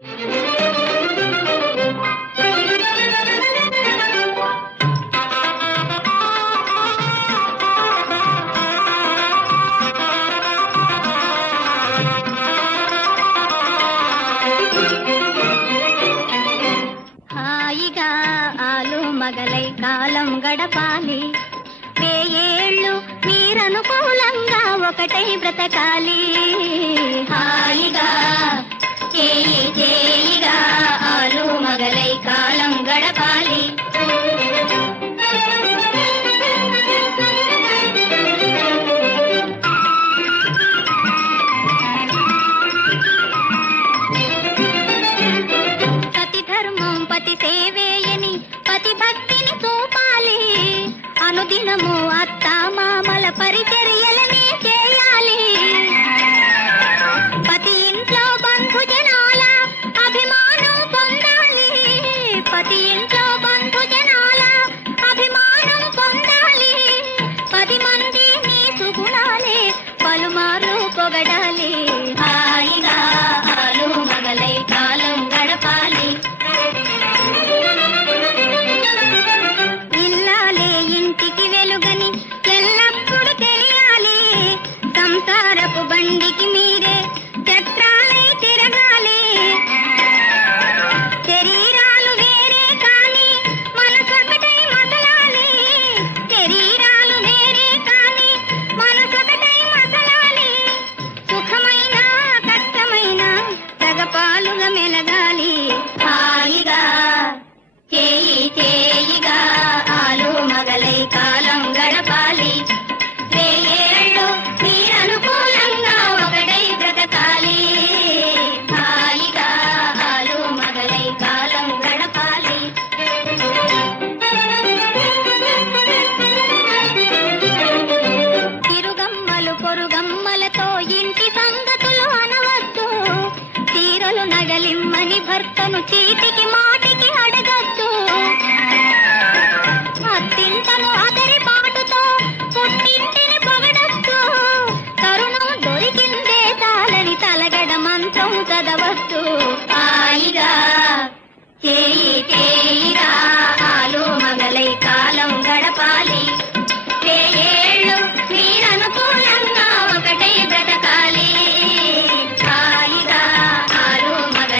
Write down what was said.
హాయిగా ఆలు మగలై కాలం గడపాలి, వేయేళ్ళు మీరనుకూలంగా ఒకటై బ్రతకాలి. హాయిగా చేయి చేయిగా ఆలు మగలై కాలం గడపాలి. పతి ధర్మం పతి సేవేయని పతి భక్తిని చూపాలి, అనుదినము అత్త మామల పరిచర్యలనే చేయాలి. పతి ఇంట్లో బంధు జనాల అభిమానం పొందాలి, పతి ఇంట్లో బంధు జనాల అభిమానం పొందాలి. 10 మంది నీ సుగుణాలే పలుమార్లు పొగడాలి. హాయిగా ఆలు మగలై కాలం గడపాలి. ఇల్లాలే ఇంటికి వెలుగని ఎల్లప్పుడూ తెలియాలి, సంసారపు బండికి మీరే చక్రాలై తిరగాలి. శరీరాలు వేరే కాని మనసొకటై మసలాలి, శరీరాలు వేరే కాని మనసొకటై మసలాలి. సుఖమైన కష్టమైన సగపాలుగా మెలగాలి. హాయిగా చేయి చేయిగా ఆలు మగలై కాలం గడపాలి, వేయేళ్ళు మీరనుకూలంగా ఒకటై బ్రతకాలి. హాయిగా ఆలు మగలై కాలం గడపాలి. తిరుగమ్మలు పొరుగమ్మలతో ఇంటి సంగతులు అనవద్దు, చీరలు నగలిమ్మని భర్తను చీటికి మాటికి అడగద్దు. అత్తింతను అదరి